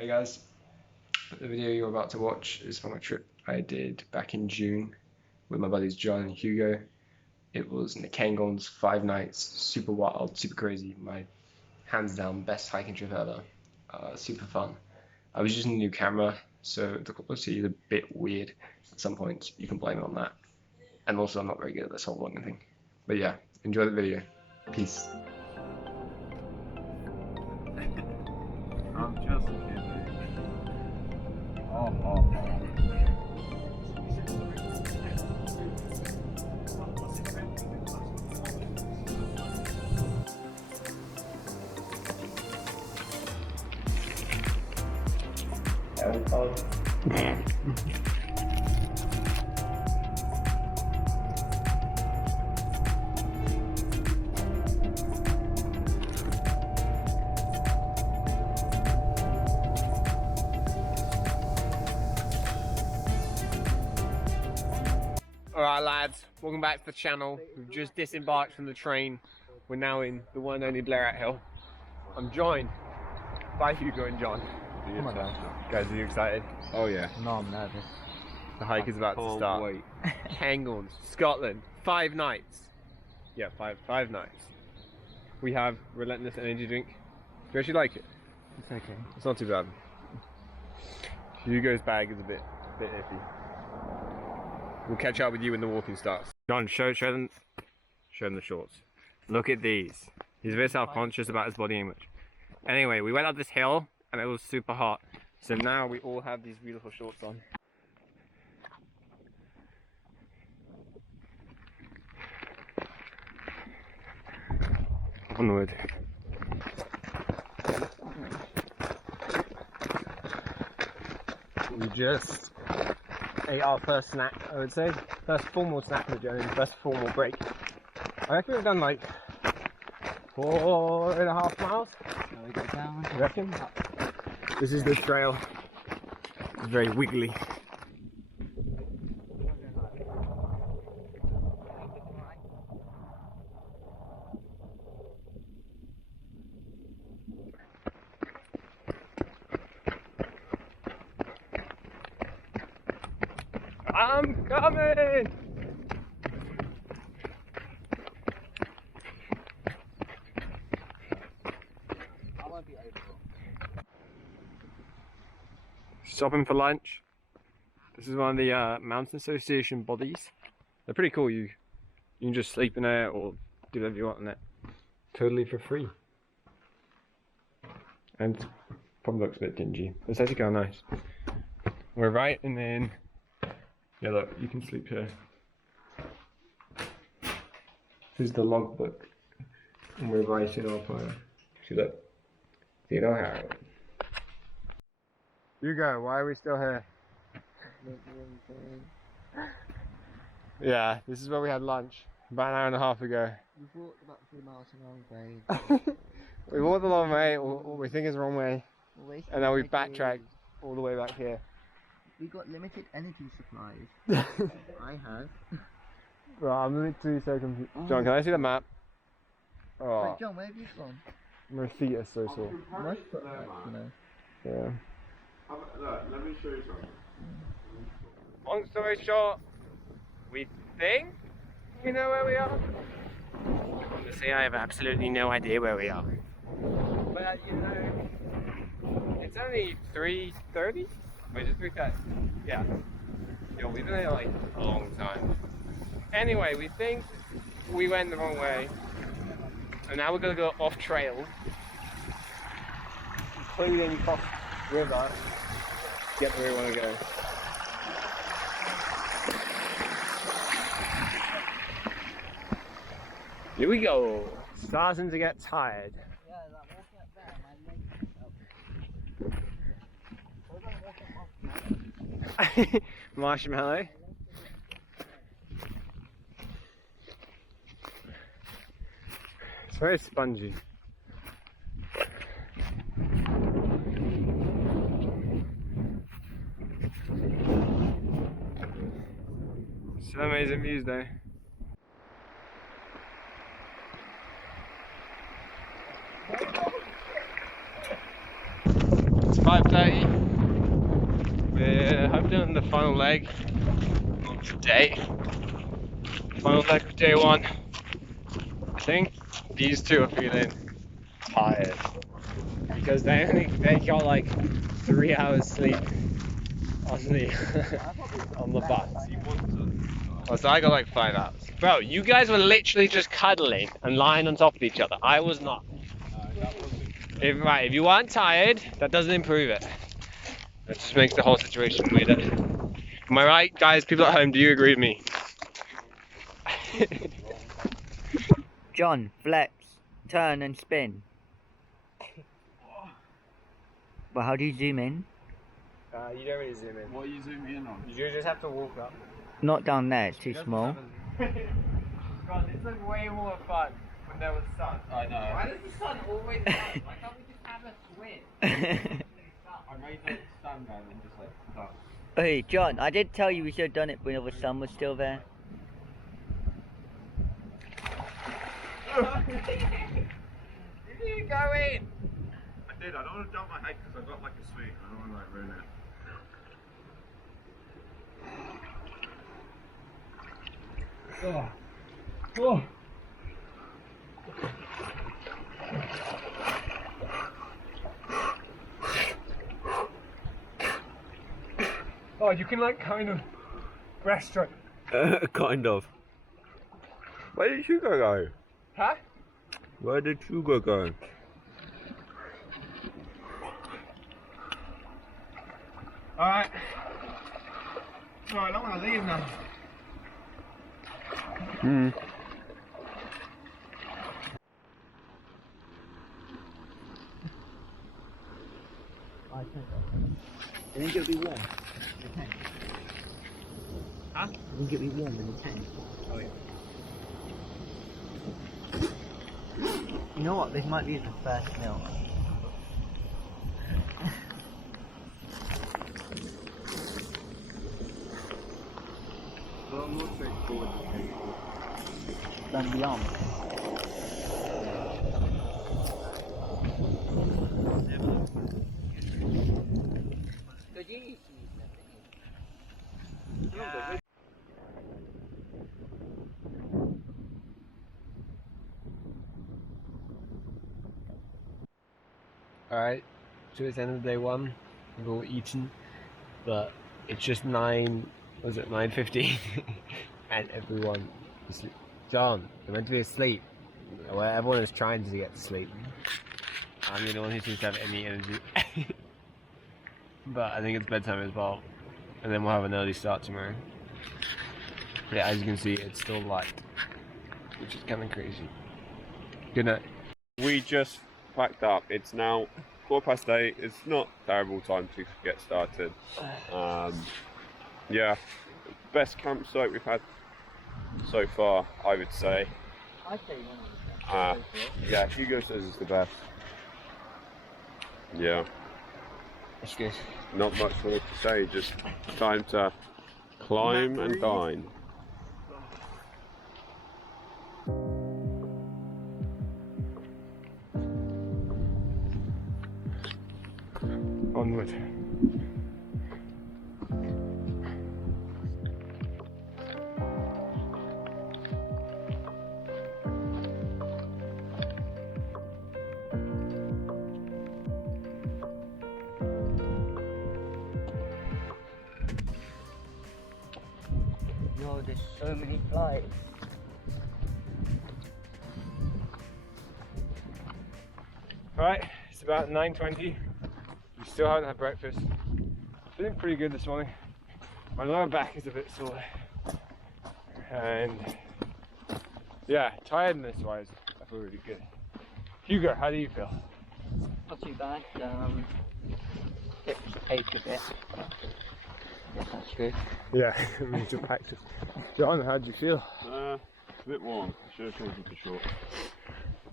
Hey guys, the video you're about to watch is from a trip I did back in June with my buddies John and Hugo. It was in the Cairngorms, 5 nights, super wild, super crazy, my hands down best hiking trip ever, super fun. I was using a new camera, so the quality is a bit weird at some points, you can blame it on that. And also I'm not very good at this whole vlogging thing. But yeah, enjoy the video. Peace. I'm just kidding. Alright lads, welcome back to the channel. We've just disembarked from the train. We're now in the one and only Blair Hill. I'm joined by Hugo and John. Come on down. Guys, are you excited? Oh yeah. No, I'm nervous. The hike is about to start. Wait. Cairngorms, Scotland, 5 nights. Yeah, five nights. We have Relentless energy drink. Do you actually like it? It's okay. It's not too bad. Hugo's bag is a bit iffy. We'll catch up with you when the walking starts. John, show them the shorts. Look at these. He's a bit self-conscious about his body image. Anyway, we went up this hill and it was super hot. So now we all have these beautiful shorts on. Onward. We just ate our first snack, I would say. First formal snack of the journey, first formal break. I reckon we've done like 4.5 miles. Shall we go down? You reckon? This is the trail. It's very wiggly. I'm coming! Stopping for lunch. This is one of the Mountain Association bodies. They're pretty cool. You can just sleep in it or do whatever you want in it. Totally for free. And probably looks a bit dingy. It's actually kind of nice. We're right, and then yeah, look, you can sleep here. This is the logbook, and we're writing our plan. See, look. See it all how. Hugo, why are we still here? Yeah, this is where we had lunch about an hour and a half ago. We walked about 3 miles the wrong way. We walked the long way, or what we think is the wrong way, and now we've backtracked all the way back here. We got limited energy supplies. I have. Right, I'm a bit too so confused. John, can I see the map? Oh, Wait, John, where have you gone? my feet are so sore. Nice foot back, you know. Yeah. Look, let me show you something. Long story short, we think we know where we are. Honestly, I have absolutely no idea where we are. But you know, it's only 3:30. Wait, is it 3:30? Yeah. Yo, we've been here like a long time. Anyway, we think we went the wrong way, and now we're gonna go off trail, including cross river, to get where we want to go. Here we go. Starting to get tired. Yeah, like walking up there, my legs up. Marshmallow. It's very spongy. Some amazing views though. It's 5 5:30. We're hopefully on the final leg of the day. Final leg of day 1. I think these two are feeling tired because they got like 3 hours sleep on the bus. Oh, so I got like 5 hours. Bro, you guys were literally just cuddling and lying on top of each other. I was not. If you aren't tired, that doesn't improve it. That just makes the whole situation weirder. Am I right, guys? People at home, do you agree with me? John, flex, turn and spin. But how do you zoom in? You don't really zoom in. What are you zooming in on? You just have to walk up. Not down there, it's too small. God, this looked way more fun when there was sun. I know. Why does the sun always come? Why can't we just have a swim? I made the stand down and just like start. Hey, John, I did tell you we should have done it when the sun was still there. Did you go in? I did. I don't want to jump my head because I got like a swing. I don't want to like ruin it. Oh, you can like kind of breaststroke. Kind of. Where did Hugo go? Huh? Where did Hugo go? Alright. No, I don't want to leave now. I think it'll be warm in the tent. Huh? I think it'll be warm in the tent. Oh yeah. You know what? This might be the first meal. Well, I'm not straightforward. Than the arm. Alright, so it's the end of day 1. We've all eaten, but it's just 9:15 and everyone is asleep. John, they're meant to be asleep. Well, everyone is trying to get to sleep. I'm the only one who seems to have any energy. But I think it's bedtime as well. And then we'll have an early start tomorrow. But yeah, as you can see, it's still light, which is kind of crazy. Good night. We just packed up. It's now 8:15. It's not terrible time to get started. Yeah, best campsite we've had so far, I would say. I'd say one of the Yeah, Hugo says it's the best. Yeah, That's good. not much more to say. Just time to climb and dine. Onward. Yo, there's so many flies. Alright, it's about 9:20. We still haven't had breakfast. Feeling pretty good this morning. My lower back is a bit sore. And yeah, tiredness wise, I feel really good. Hugo, how do you feel? Not too bad. Hips ache a bit. Yes, that's good. Yeah, we need to practice. John, how do you feel? A bit warm. Should have chosen for short.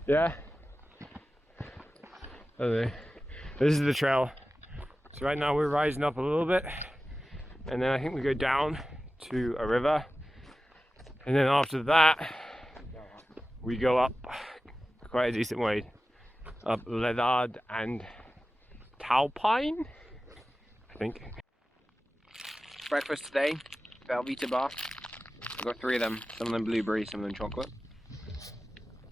Yeah? Okay. This is the trail. So right now we're rising up a little bit, and then I think we go down to a river, and then after that we go up quite a decent way up Leathad and Taobhain. think. Breakfast today, Velveeta bar. I got 3 of them. Some of them blueberry, some of them chocolate.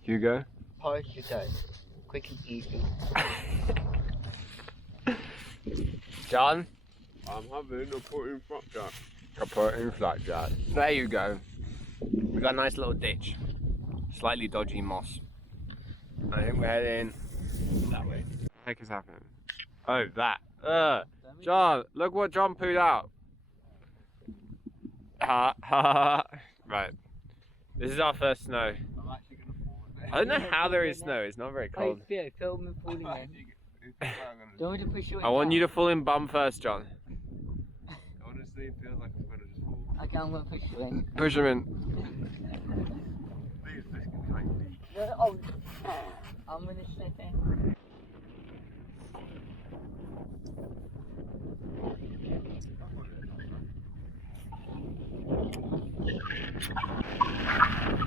Hugo. Potato. Quick and easy. John. I'm having a protein flapjack. A protein flapjack. There you go. We got a nice little ditch. Slightly dodgy moss. I think we're heading that way. What the heck is happening? Oh, that. John, look what John put out. Ha ha. Right. This is our first snow. I'm actually going to fall. I don't know how there is snow. It's not very cold. Hey, film me falling in. Don't want to push you in. I want you to fall in bum first, John. Honestly, it feels like I'm going to just fall. Okay, I'm going to push you in. Push him in. These biscuits make me. Oh, I'm going to slip in.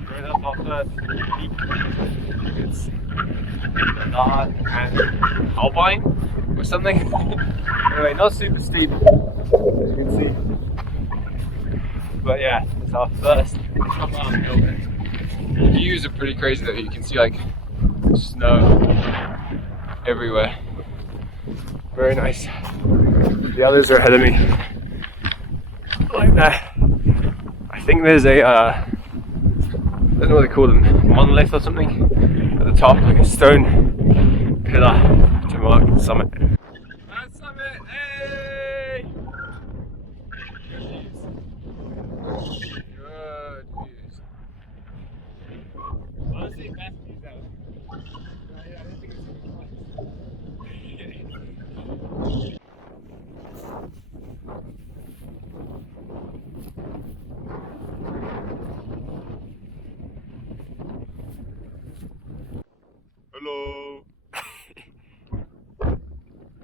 Going up our first peak. It's Leathad and Taobhain or something. Anyway, not super steep, as you can see. But yeah, it's our first come up hill bit. The views are pretty crazy though. You can see like snow everywhere. Very nice. The others are ahead of me. Like that. I think there's a I don't know what they call them, monolith or something at the top, like a stone pillar to mark the summit. That's summit, hey! Good views. Good views. Honestly, best views out. I don't think it's Hello.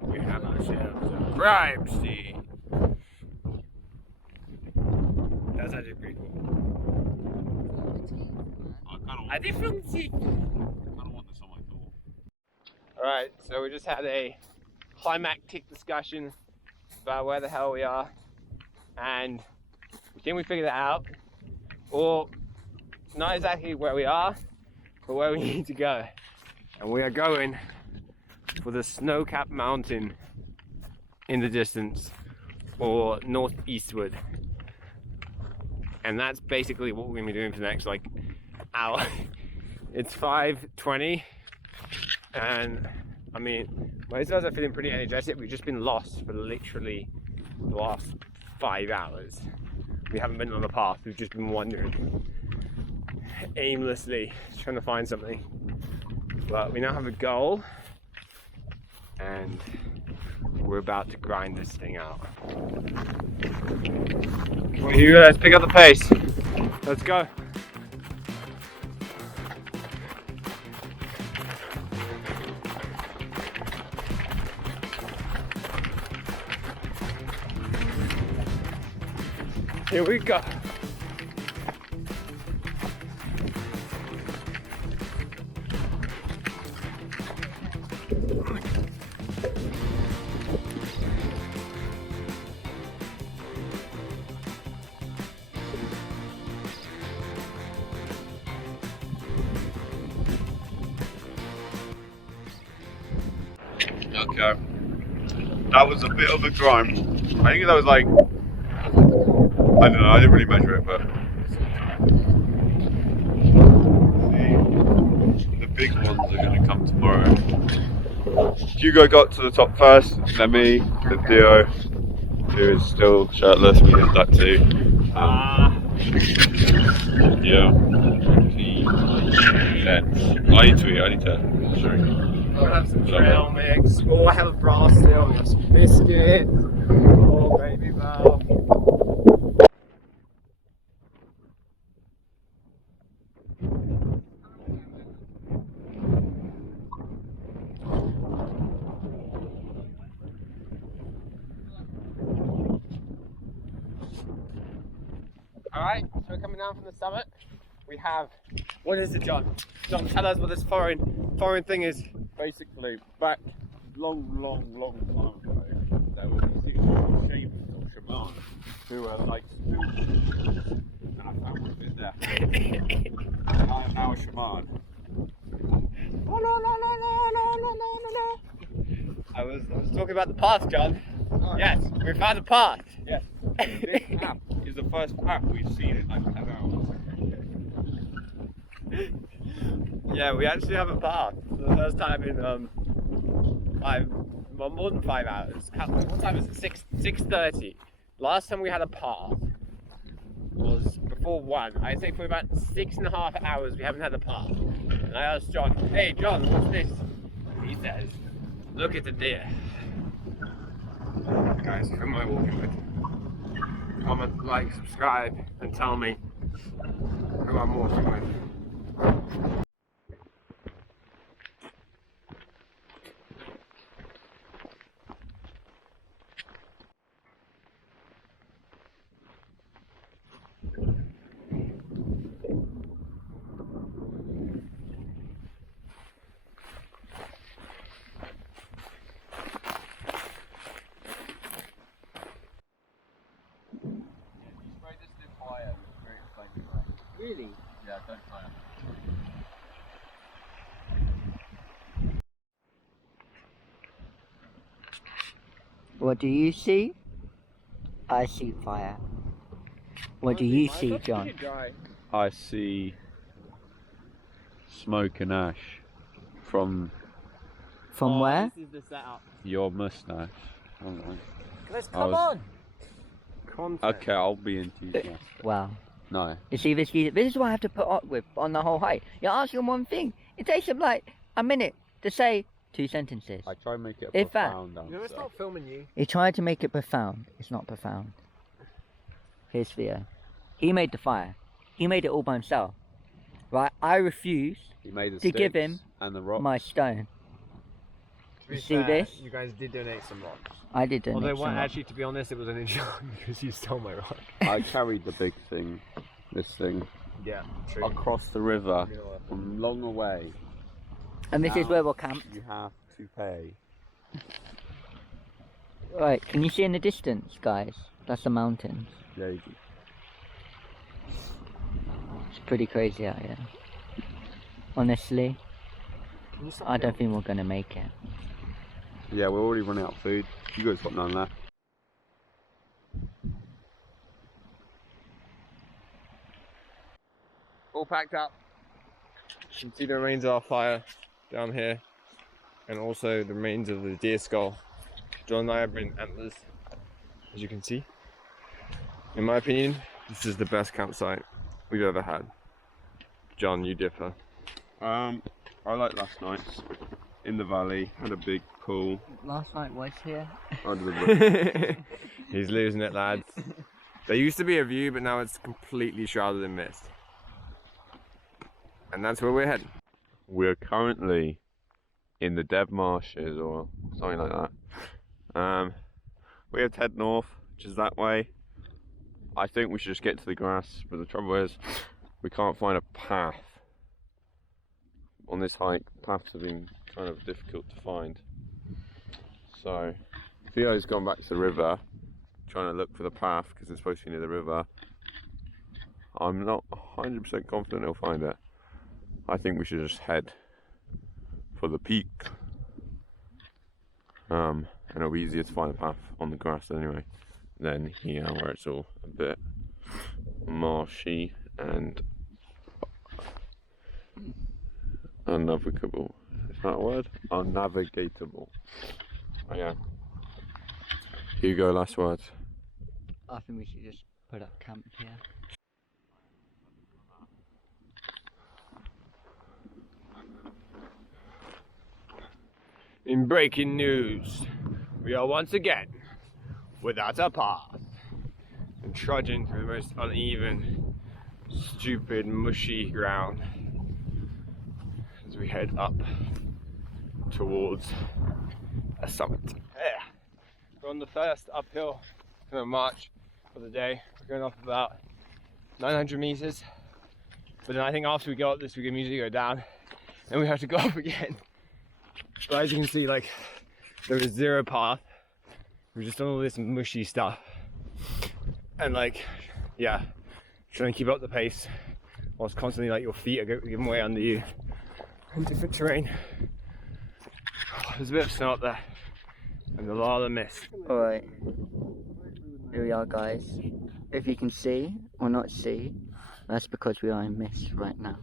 we have ourselves a crime scene. That's actually pretty cool. A different scene. I don't want this on my door. Alright, so we just had a climactic discussion about where the hell we are, and we think we figured it out, or not exactly where we are, but where we need to go. And we are going for the snow-capped mountain in the distance, or northeastward. And that's basically what we're going to be doing for the next like hour. It's 5:20, and I mean, most of us are feeling pretty energetic. We've just been lost for literally the last 5 hours. We haven't been on the path, we've just been wandering aimlessly, trying to find something. But we now have a goal, and we're about to grind this thing out. Well, Hugo, let's pick up the pace. Let's go. Here we go. Okay. That was a bit of a climb. I think that was like, I don't know, I didn't really measure it, but the big ones are going to come tomorrow. Hugo got to the top first, then me, then Theo, who is still shirtless, we did that too. Yeah. Then I need to eat, I need to drink. We'll have some trail mix. Oh, I have a bra still. We have some biscuits. Oh, baby Val. Alright, so we're coming down from the summit. We have, what is it, John? John, tell us what this foreign thing is. Basically, back long time ago, there was a who are like still, and I found one a bit there. I am now a shaman. I was talking about the path, John. Yes, we found the path. Yes, this app is the first app we've seen in like 10 hours. Yeah, we actually have a path for the first time in more than 5 hours. What time is it? 6:30. Last time we had a path was before 1. I'd say for about 6.5 hours we haven't had a path. And I asked John, "Hey John, what's this?" He says, "Look at the deer." Guys, who am I walking with? Comment, like, subscribe, and tell me who I'm walking with. Really? Yeah, don't try it. What do you see? I see fire. What do you see, John? I see smoke and ash from From where? This is the setup. your mustache. Hold on. Let's come on. Content. Okay, I'll be enthusiastic. Wow. No. You see, this is what I have to put up with on the whole hike. You ask him one thing, it takes him like a minute to say 2 sentences. I try and make it a In fact- profound answer. No, it's not filming you. He tried to make it profound. It's not profound. Here's Theo. He made the fire. He made it all by himself. Right? I refuse He made the to give sticks him and the rocks. my stone. To be You see fair, this? You guys did donate some rocks. I did donate Although, some rock. actually, to be honest, it was an injury because you stole my rock. I carried the big thing, this thing, Yeah, true. across the river from long away. And this is Now where we'll camp. You have to pay. Right, can you see in the distance, guys? That's the mountains. Yeah, It's pretty crazy out here. Honestly, Can you stop I don't filming? think we're gonna make it. yeah, we're already running out of food. You guys got none left. All packed up. You can see the remains of our fire down here, and also the remains of the deer skull. John and I have been antlers, as you can see. In my opinion, this is the best campsite we've ever had. John, you differ. I like last night's in the valley. Had a big pool. Last night was here. Under the roof. He's losing it, lads. There used to be a view, but now it's completely shrouded in mist. And that's where we're heading. We're currently in the Dev Marshes or something like that. We have to head north, which is that way. I think we should just get to the grass, but the trouble is we can't find a path on this hike. Paths have been kind of difficult to find. So Theo's gone back to the river trying to look for the path because it's supposed to be near the river. I'm not 100% confident he'll find it. I think we should just head for the peak. And it'll be easier to find the path on the grass anyway than here where it's all a bit marshy and unnavigable. Is that a word? Unnavigatable. Oh, yeah. Hugo, last words. I think we should just put up camp here. In breaking news, we are once again without a path and trudging through the most uneven, stupid, mushy ground as we head up towards a summit. Yeah. We're on the first uphill march for the day. We're going up about 900 meters, but then I think after we go up this, we can immediately go down and we have to go up again. But as you can see, like, there is zero path. We've just done all this mushy stuff. and like, yeah, trying to keep up the pace whilst constantly like your feet are giving way under you in different terrain. There's a bit of snow up there and a lot of mist. Alright, here we are guys. If you can see or not see, that's because we are in mist right now.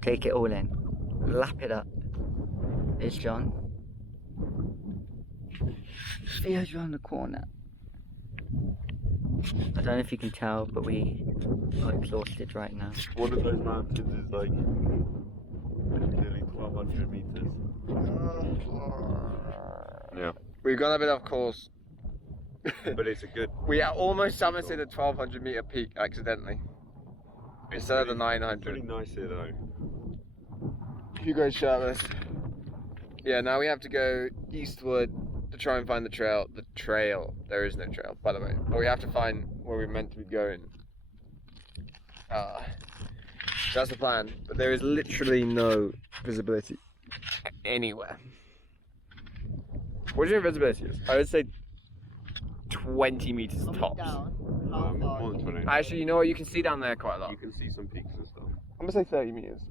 Take it all in, lap it up. It's John. Theo's around the corner. I don't know if you can tell, but we are exhausted right now. One of those mountains is like nearly 1,200 meters. Yeah. We've gone a bit off course. But it's a good. We almost summited a 1,200 meter peak accidentally. Instead of the Pretty 900. nice here though. Hugo's shirtless. Yeah, now we have to go eastward to try and find the trail. The trail. There is no trail, by the way. But we have to find where we're meant to be going. That's the plan. But there is literally no visibility anywhere. What do you think visibility is? I would say 20 meters tops. More than 20. Actually, you know what? You can see down there quite a lot. You can see some peaks and stuff. I'm gonna say 30 meters.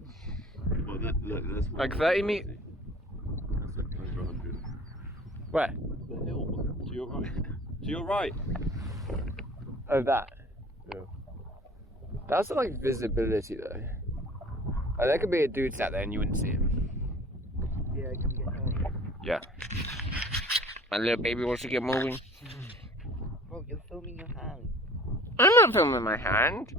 Well, look, that's Like 30 meters. That's like over 100. Where? The hill to your right. To your right. Oh, that. Yeah. That's not like visibility though. Like, there could be a dude sat there and you wouldn't see him. Yeah, can we get going? Yeah. My little baby wants to get moving. Bro, you're filming your hand. I'm not filming my hand.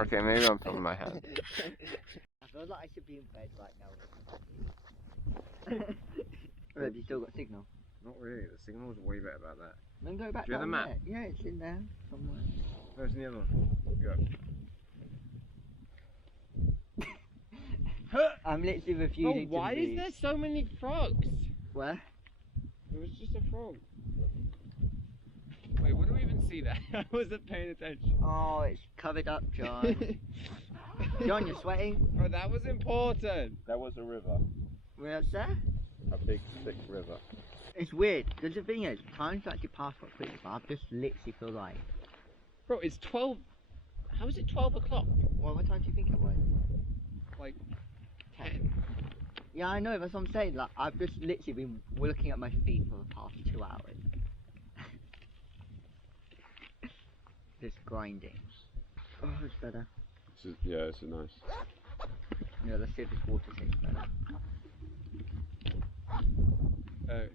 Okay, maybe I'm filming my hand. I feel like I should be in bed right now. Have you still got signal? Not really. The signal's way better about that. Then go back Do you have the down map? there. Yeah, it's in there somewhere. Where's the other one? Go. I'm literally refusing to believe. so many frogs? Where? It was just a frog. Wait, what do we even see there? I wasn't paying attention. Oh, it's covered up, John. John, you're sweating? Oh, that was important. There was a river. Where's that? A big, thick river. It's weird, because the thing is, time's actually passed quite quickly, but I've just literally feel like... Bro, it's 12. How is it 12 o'clock? Well, what time do you think it was? Like 10. Yeah, I know, that's what I'm saying. Like, I've just literally been looking at my feet for the past 2 hours. Just grinding. Oh, it's better. Yeah, it's nice. Yeah, let's see if this water tastes better. Oh.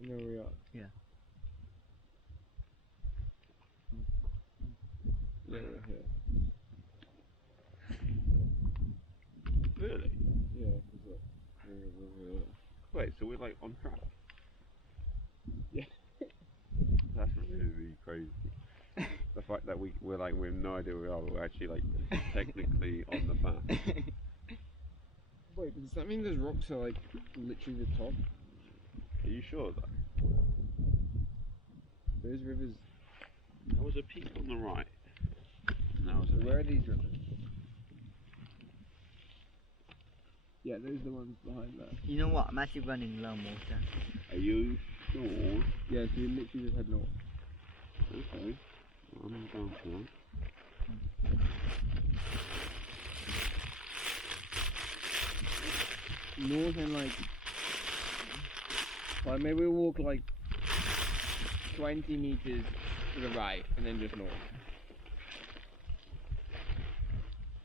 There we are. Yeah. Yeah, we're here. Really? Yeah, Wait, so we're like on track? Yeah. That's really crazy. The fact that we're like, we have no idea where we are, but we're actually like technically on the path. Wait, does that mean those rocks are like literally the top? Are you sure of that? Those rivers. There was a peak on the right. And there was a Where are these rivers? Yeah, those are the ones behind there. You know what? I'm actually running low on water. Are you sure? Yeah, so you literally just head north. Okay. I'm down for that. North and like maybe we'll walk like 20 meters to the right and then just north.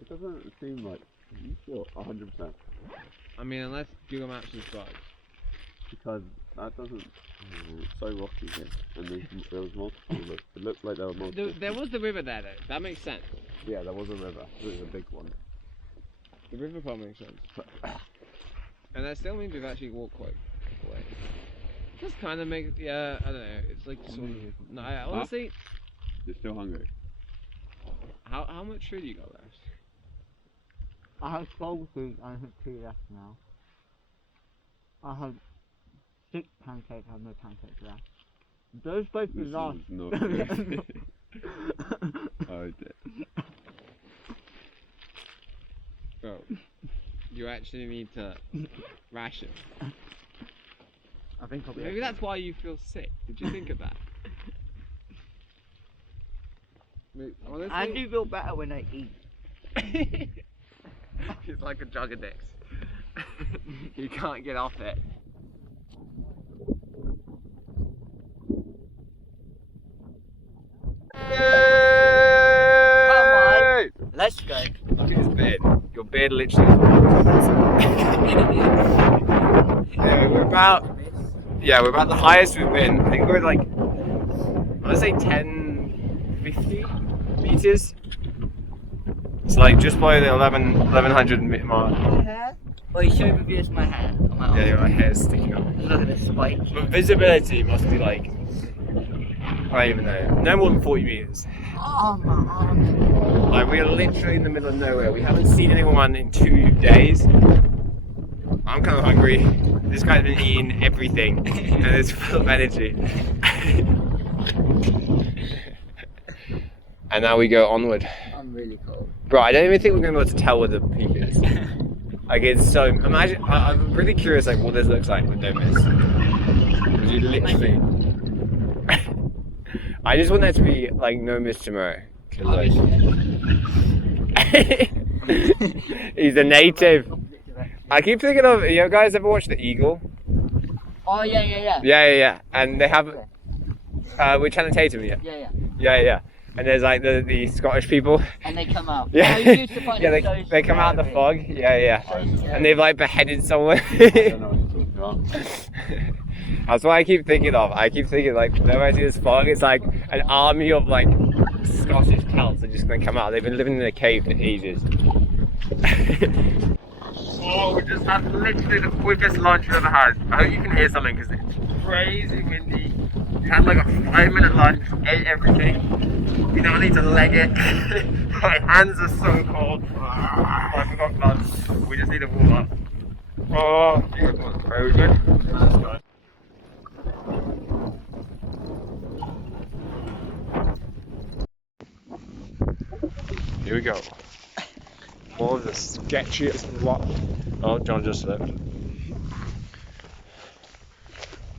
It doesn't seem like. Are you sure? 100%. I mean, unless Google Maps is bugged. Because that doesn't. It's so rocky here, and there was multiple. It looked like there were multiple. There was the river there though. That makes sense. Yeah, there was a river. It was a big one. The river part makes sense. And that still means we've actually walked quite a way. Just kind of makes, yeah, I don't know. It's like sort of. No, I honestly. You're still hungry. How much food you got left? I have 12 food, I have 2 left now. I have 6 pancakes, I have no pancakes left. Those supposed to This last. is not good. Oh dear. Bro, you actually need to ration. I think I'll be Maybe that's why you feel sick. Did you think of that? Honestly, I do feel better when I eat. It's like a jug of dicks. You can't get off it. Come on, let's go. Look at his beard. Your beard literally is we're about the highest we've been. I think we're like, I want to say 1050 meters. It's like just below the 1100 mark. My hair? Well, you show the views my hair. Yeah, my hair's sticking up. Look at this spike. But visibility must be like, I don't even know, no more than 40 meters. Oh my arm. Like, we are literally in the middle of nowhere. We haven't seen anyone in 2 days. I'm kind of hungry. This guy's been eating everything and it's full of energy. And now we go onward. I'm really cold. Bro, I don't even think we're going to be able to tell where the peak is. Like, it's so, imagine, I'm really curious like what this looks like with no mist. You literally, I just want there to be like no mist tomorrow. 'Cause, like, he's a native. I keep thinking of, you guys ever watched The Eagle? Oh yeah. Yeah. And they have, with Channing Tatum, yeah. And there's like the Scottish people. And they come out. Yeah. I used to find Yeah, it so they come out of the scary. fog. Yeah. And they've like beheaded someone. I don't know what you're talking about. That's what I keep thinking of. I keep thinking like whenever I see this fog, it's like an army of like Scottish Celts are just gonna come out. They've been living in a cave for ages. Oh, we just had literally the quickest lunch we've ever had. I hope you can hear something because it's crazy windy. We had like a 5-minute lunch, ate everything. We now need to leg it. My hands are so cold. I forgot gloves. We just need to warm up. Oh, where are we going? Let's go. Here we go. More of the sketchiest rock. Oh, John just left.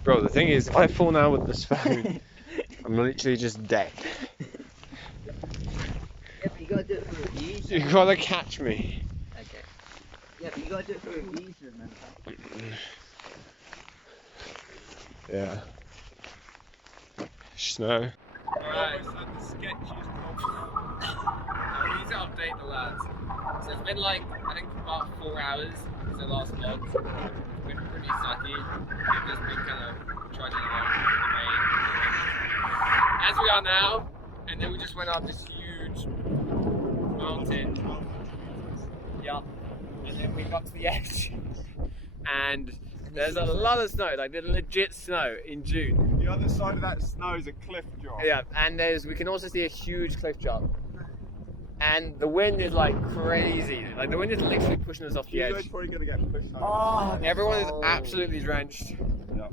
Bro, the thing is, if I fall now with this phone, I'm literally just dead. Yeah, but you gotta do it for reviews. You gotta catch me. Okay. Yeah, but you gotta do it for reviews, remember? Yeah. Snow. Alright, so the sketchiest vlog. We need to update the lads. So it's been like, I think about 4 hours since the last vlog. It's been pretty sucky. We've just been kind of trudging along the rain. As we are now, and then we just went up this huge mountain. Yup. And then we got to the edge. And there's a lot of snow, like the legit snow in June. The other side of that snow is a cliff drop. Yeah, and we can also see a huge cliff jump. And the wind is like crazy. Like the wind is literally pushing us off the You guys edge. probably gonna get pushed over. Oh, Everyone is absolutely drenched. Yeah.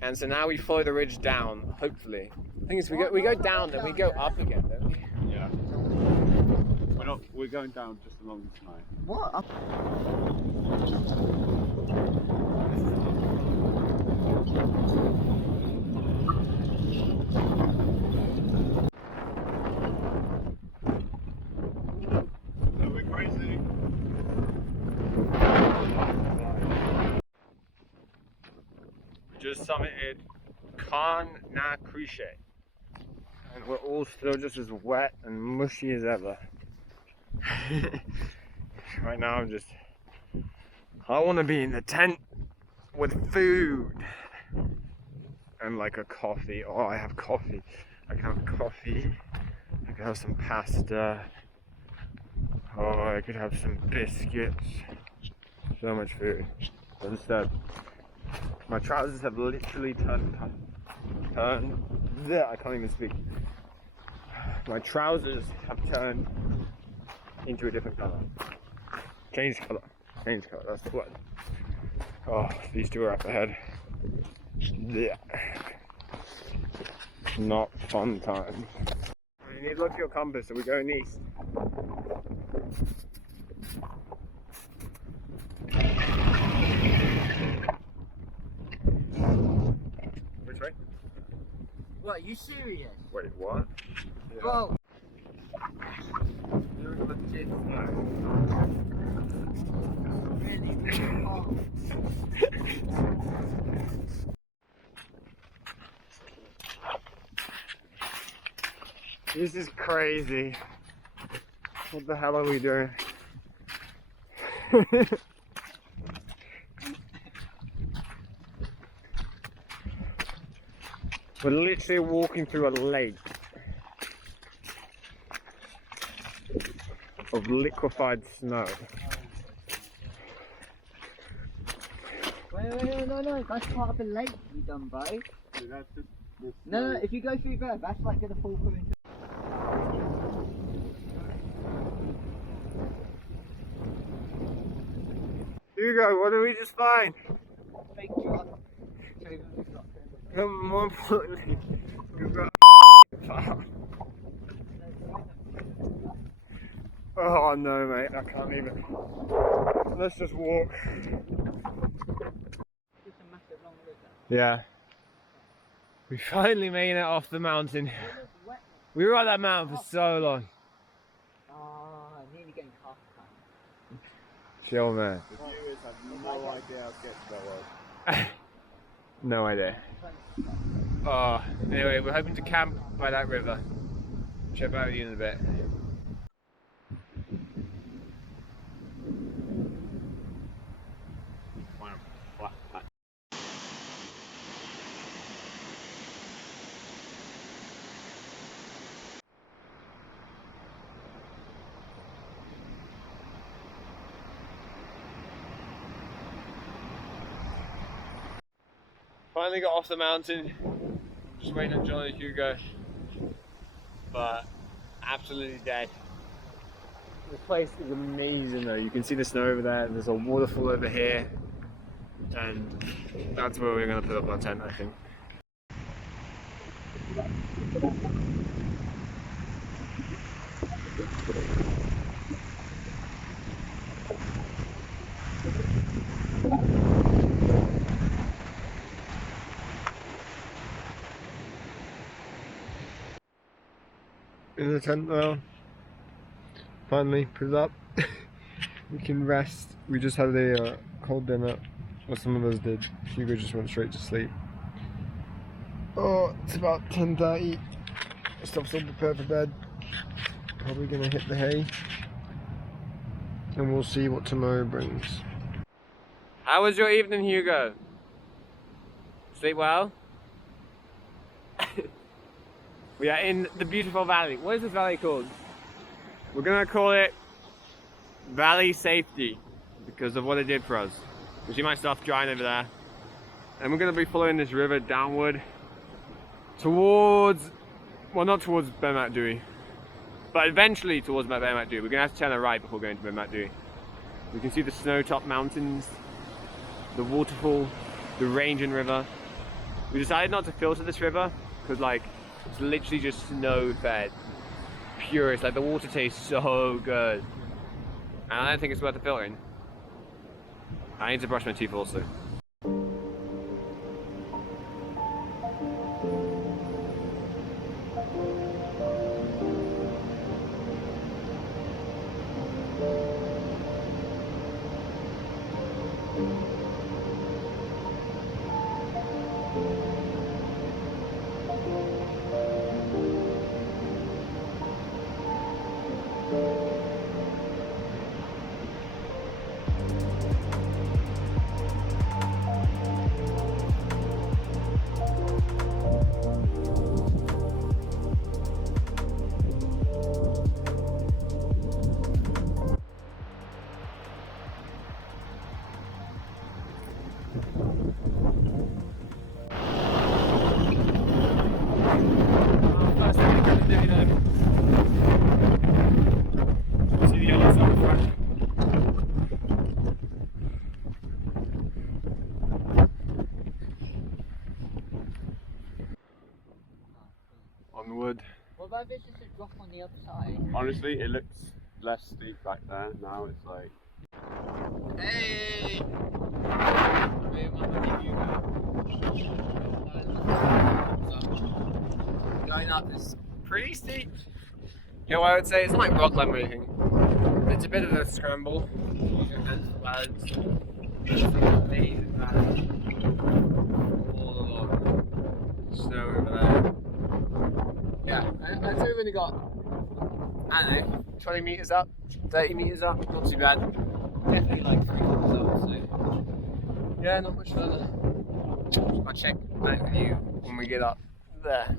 And so now we follow the ridge down, hopefully. The thing is we go down, then we go up again, don't we? Yeah. We're going down just along the snow. what? We're crazy. We just summited Cairngorms, and we're all still just as wet and mushy as ever. Right now I want to be in the tent with food and like a coffee. Oh, I have coffee. I can have coffee. I could have some pasta. Oh, I could have some biscuits. So much food. But instead, my trousers have literally turned. I can't even speak. My trousers have turned into a different colour. Change colour. That's the word. Oh, these two are up ahead. Yeah. Not fun time. You need to look at your compass, so we're going east. Which way? What, are you serious? Wait, what? Bro. legit snow. This is crazy. What the hell are we doing? We're literally walking through a lake of liquefied snow. Wait, no, that's part of the lake, you dumb bro. No, if you go through there, that's like gonna fall through into... Hugo, what did we just find? Fake truck. More importantly, we've got farm. Oh no, mate, I can't even. Let's just walk. Yeah. We finally made it off the mountain. We were on that mountain for so long. Nearly getting half time. Chill, man. The viewers have no idea how sketchy that was. No idea. Oh, anyway, we're hoping to camp by that river. Check back with you in a bit. Finally got off the mountain. Just waiting on John and Hugo. But absolutely dead. This place is amazing though. You can see the snow over there. There's a waterfall over here. And that's where we're going to put up our tent, I think. In the tent now. Finally put it up. We can rest. We just had a cold dinner, or some of us did. Hugo just went straight to sleep. Oh, it's about 10:30. Stuff's all prepared for bed. Probably gonna hit the hay, and we'll see what tomorrow brings. How was your evening, Hugo? Sleep well? We are in the beautiful valley. What is this valley called? We're gonna call it Valley Safety because of what it did for us. You see my stuff drying over there. And we're gonna be following this river downward towards, well, not towards Ben Macdui, but eventually towards Ben Macdui. We're gonna have to turn a right before going to Ben Macdui. We can see the snow-topped mountains, the waterfall, the range and river. We decided not to filter this river because, like, it's literally just snow-fed, pure. It's like the water tastes so good, and I don't think it's worth the filtering. I need to brush my teeth also. Onward. What about if it's just a drop on the other side? Honestly, it looks less steep back there. Now it's like... Hey! Going up is pretty steep. You know what I would say? It's not like rock climb or anything. It's a bit of a scramble. Balance. All along. Snow over there. Yeah, I'd say we've only got, I don't know, 20 metres up, 30 metres up. Not too bad. Definitely like 3 kilometers up, so. Yeah, not much further. I'll check back with you when we get up there.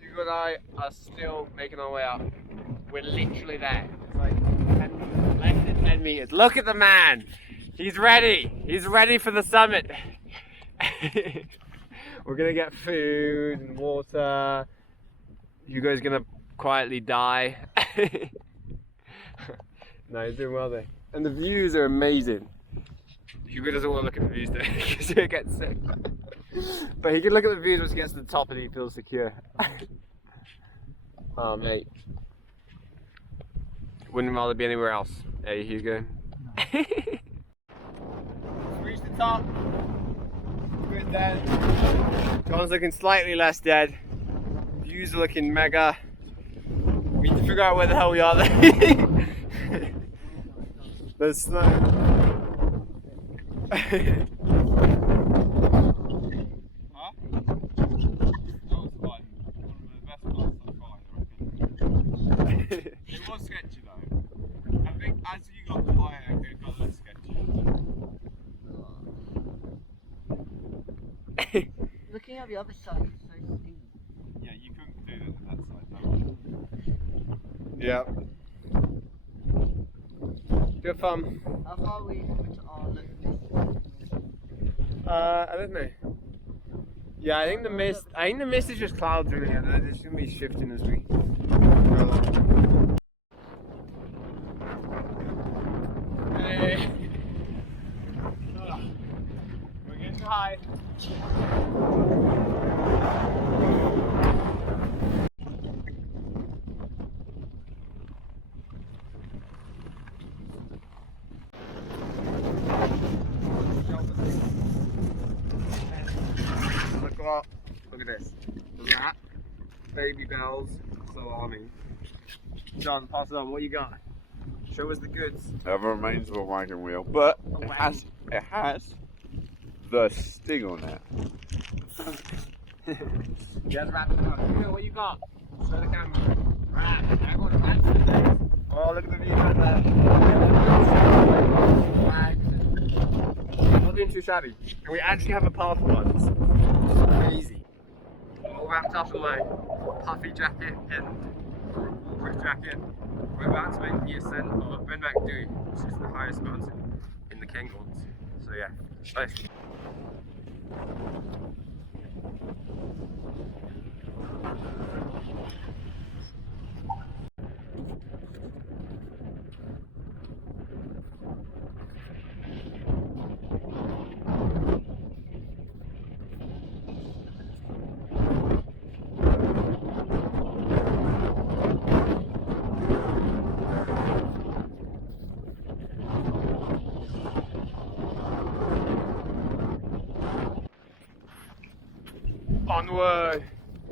You and I are still making our way up. We're literally there. It's like 10 meters, less than 10 meters. Look at the man! He's ready! He's ready for the summit! We're gonna get food and water. Hugo's gonna quietly die. No, he's doing well there. And the views are amazing. Hugo doesn't want to look at the views though, because he'll get sick. But he can look at the views once he gets to the top and he feels secure. Oh mate. Wouldn't rather be anywhere else. Hey Hugo. Reached the top. Hugo's dead. John's looking slightly less dead. Views are looking mega. We need to figure out where the hell we are there. There's snow. Huh? That was fun. One of the best parts so far, I reckon. It was sketchy though. I think as you got higher, it could have got less sketchy. Looking at the other side is so steep. Yeah, you couldn't do that side though. Yeah. Good fun. How far are we to our look at this? I don't know. Yeah, I think the mist is just clouds really, and it's gonna be shifting as we go along. Hey. We're getting too high. Look at this. Look at that. Baby bells. So alarming. John, pass it on. What you got? Show us the goods. It remains of a wagon wheel, but it has the sting on it. Yes, wrap it up. You know what you got? Show the camera. Wrap. Everyone fancy. Oh, look at the view right there. Not doing too shabby. And we actually have a path ones. Crazy. All wrapped up in my puffy jacket and waterproof jacket. We're about to make the ascent of Ben Macdui, which is the highest mountain in the Cairngorms. So yeah, nice. Onward!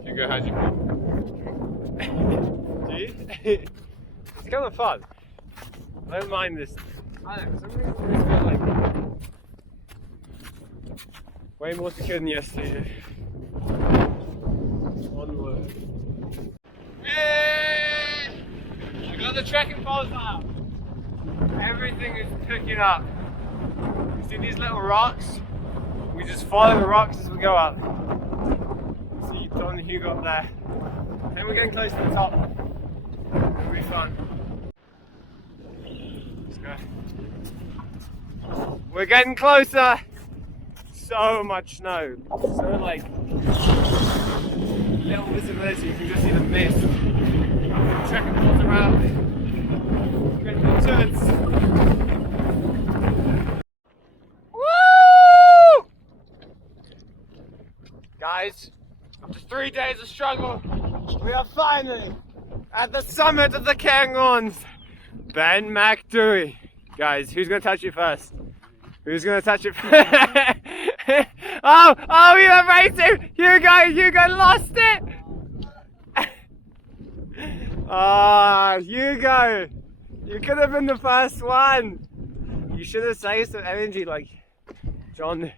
Hugo, how'd you feel? See? It's kind of fun. I don't mind this. I don't know, for some reason I feel like way more secure than yesterday. Onward. Yay! I got the trekking poles out. Everything is cooking up. You see these little rocks? We just follow the rocks as we go up. See Don and Hugo up there. And we're getting close to the top. It'll be fun. Let's go. We're getting closer! So much snow. So like little visibility, you can just see the mist. Checking what's around. Getting the turns. Woo! Guys, after 3 days of struggle, we are finally at the summit of the Cairngorms. Ben Macdui. Guys, who's gonna touch it first? Who's gonna touch it first? Oh, you were racing! Hugo lost it! Hugo! You could have been the first one! You should have saved some energy like John.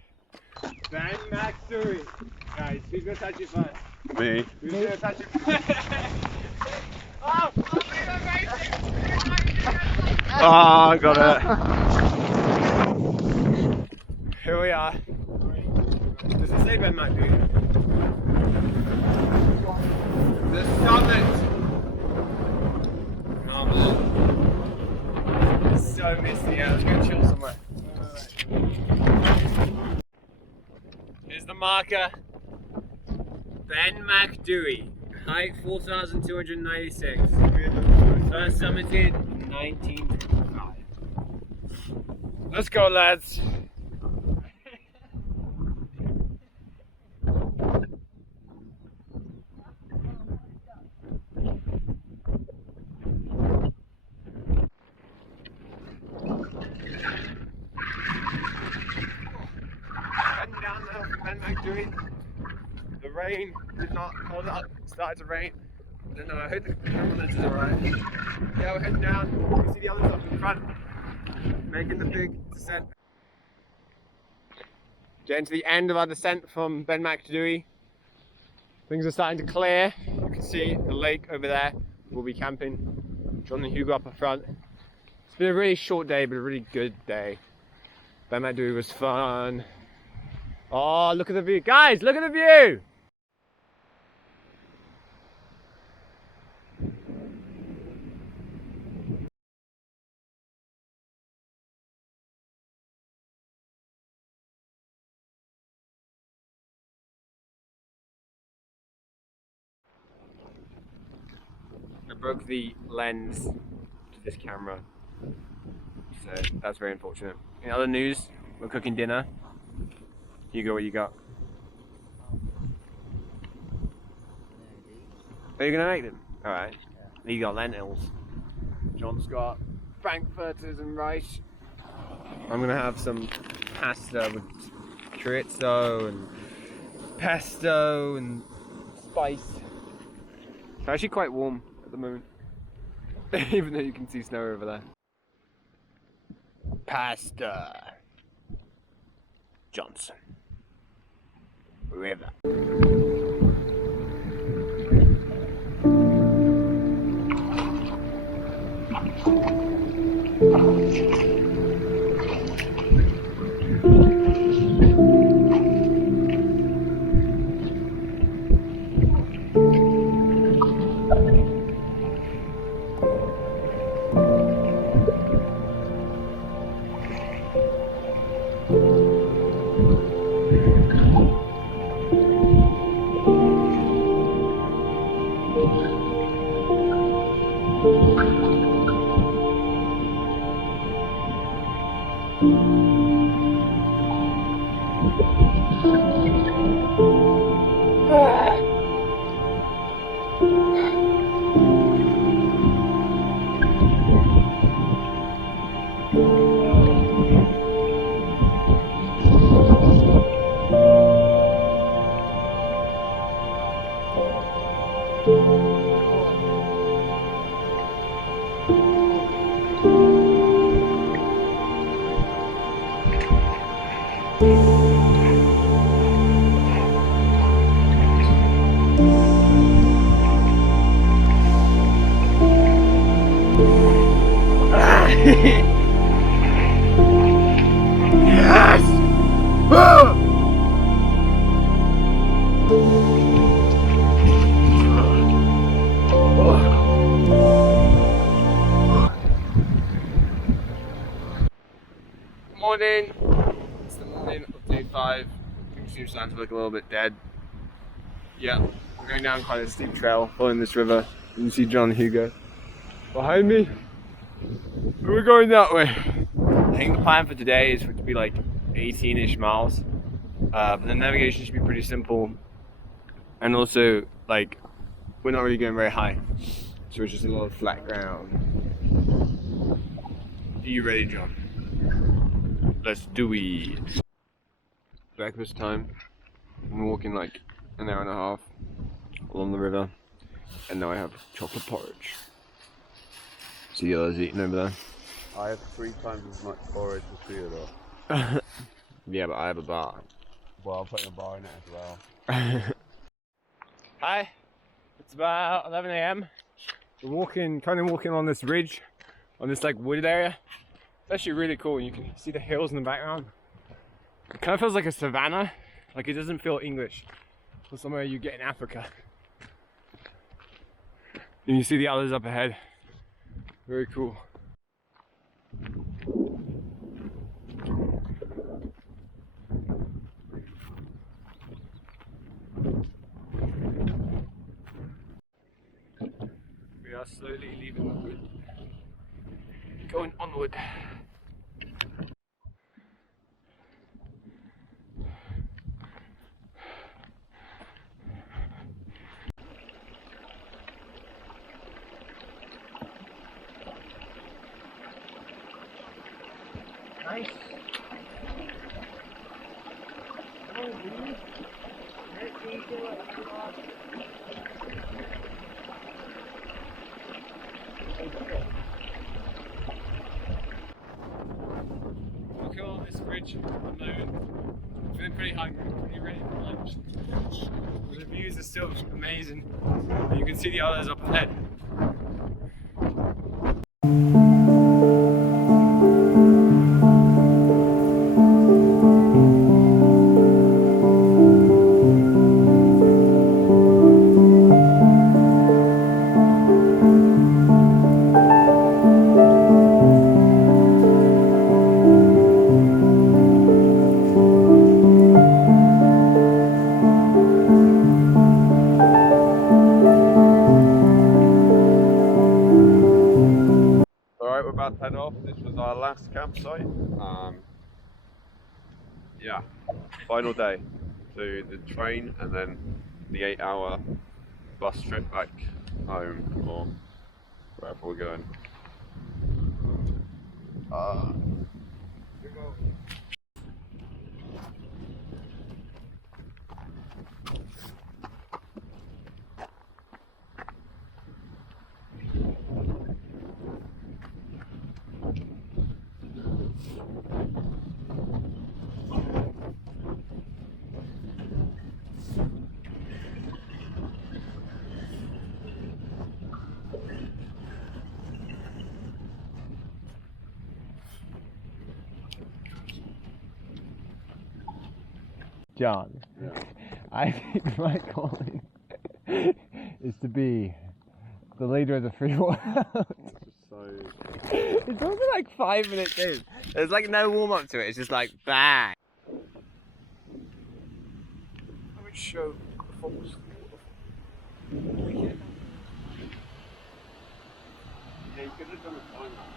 Ben Macdui. Guys, who's gonna touch it first? Me. Who's gonna touch it first? Oh, you were racing! Oh, I got it. Here we are. Does it say Ben Macdui? The summit! Oh man. It's so misty out. Let's go chill somewhere. Here's the marker. Ben Macdui. Height 4,296. First summited in 1925. Let's go, lads. Heading down the hill from Ben Macdui. The rain did not hold up. It started to rain. I don't know, I hope the camera lens is alright. Yeah, we're heading down. You can see the others up in front. Making the big descent. Getting to the end of our descent from Ben Macdui. Things are starting to clear. You can see the lake over there. We'll be camping. John and Hugo up in front. It's been a really short day, but a really good day. Ben Macdui was fun. Oh, look at the view. Guys, look at the view! I broke the lens to this camera, so that's very unfortunate. In other news, we're cooking dinner. Hugo, what you got? Are you gonna make them? Alright. You got lentils. John's got frankfurters and rice. I'm gonna have some pasta with chorizo and pesto and spice. It's actually quite warm at the moment, even though you can see snow over there. Pasta. Johnson. River. Yes! Morning. It's the morning of day 5. Things seem starting to look a little bit dead. Yeah, we're going down quite a steep trail, following this river. You can see John and Hugo behind me. We're going that way. I think the plan for today is for it to be like 18-ish miles. But the navigation should be pretty simple. And also, like, we're not really going very high. So it's just a lot of flat ground. Are you ready, John? Let's do it. breakfast time. I'm walking like an hour and a half along the river, and now I have chocolate porridge. See the others eating over there. I have 3 times as much porridge as Theodore. Yeah, but I have a bar. Well, I'll put a bar in it as well. Hi, it's about 11 a.m. We're kind of walking on this ridge, on this like wooded area. It's actually really cool. You can see the hills in the background. It kind of feels like a savanna. Like it doesn't feel English. Or somewhere you get in Africa. And you see the others up ahead. Very cool. We are slowly leaving the wood. Going onward. Nice. Walking on this ridge at the moment. I'm feeling pretty hungry, pretty ready for lunch. The views are still amazing. And you can see the others up ahead. Alright, we're about to head off. This was our last campsite. Yeah, final day to the train and then the 8-hour bus trip back home or wherever we're going. John, I think my calling is to be the leader of the free world. It's only like 5 minutes in. There's like no warm up to it. It's just like bang. I would show the falls. Yeah, you could have done a time lapse.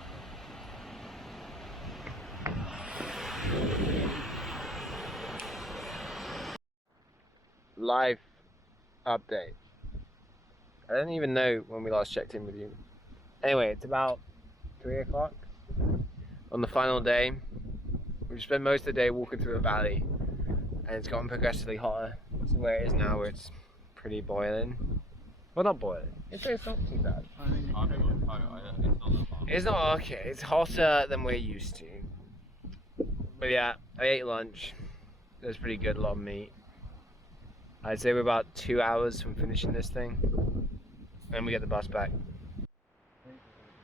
Life update. I don't even know when we last checked in with you. Anyway, it's about 3 o'clock on the final day. We've spent most of the day walking through a valley and it's gotten progressively hotter to where it is now, where it's pretty boiling. Well, not boiling. It's not too bad. It's not okay. It's hotter than we're used to. But yeah, I ate lunch. It was pretty good, a lot of meat. I'd say we're about 2 hours from finishing this thing. And we get the bus back.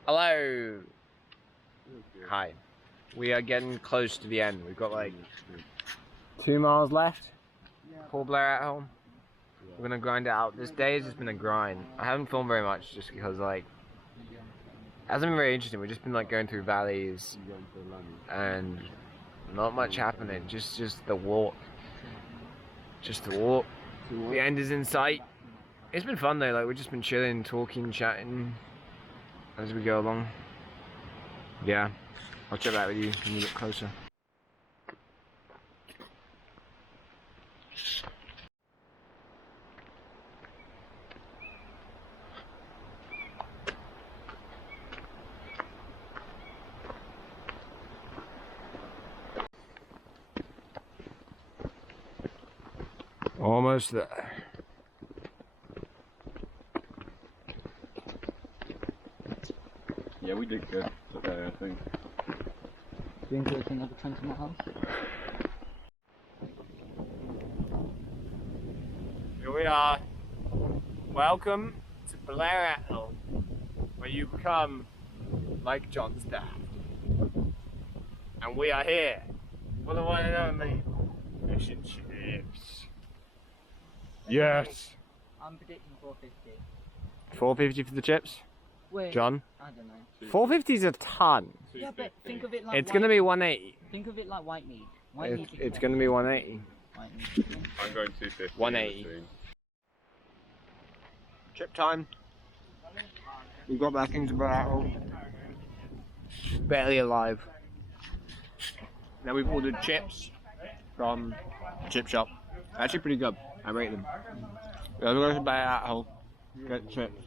Hello! Hi. We are getting close to the end. We've got like 2 miles left. Poor Blair at home. We're gonna grind it out. This day has just been a grind. I haven't filmed very much just because like it hasn't been very interesting. We've just been like going through valleys and not much happening. Just the walk. Just the walk. The end is in sight. It's been fun though, like we've just been chilling, talking, chatting as we go along. Yeah, I'll check back with you when we get closer. almost there. Yeah, we did good today, I think. Do you think it's another 20 miles? Here we are. Welcome to Blair Atholl, where you become like John's dad. And we are here for the one and only fish and chips. Yes. I'm predicting 450. 450 for the chips, Wait, John. I don't know. 450 is a ton. Yeah, but think of it like It's gonna be 180. Think of it like white meat. It's gonna be 180. White meat. I'm going 250. 180. soon. Chip time. We got back into battle. Barely alive. Now we've ordered chips from the chip shop. Actually pretty good. I rate them. We're going to buy at home. Get chips.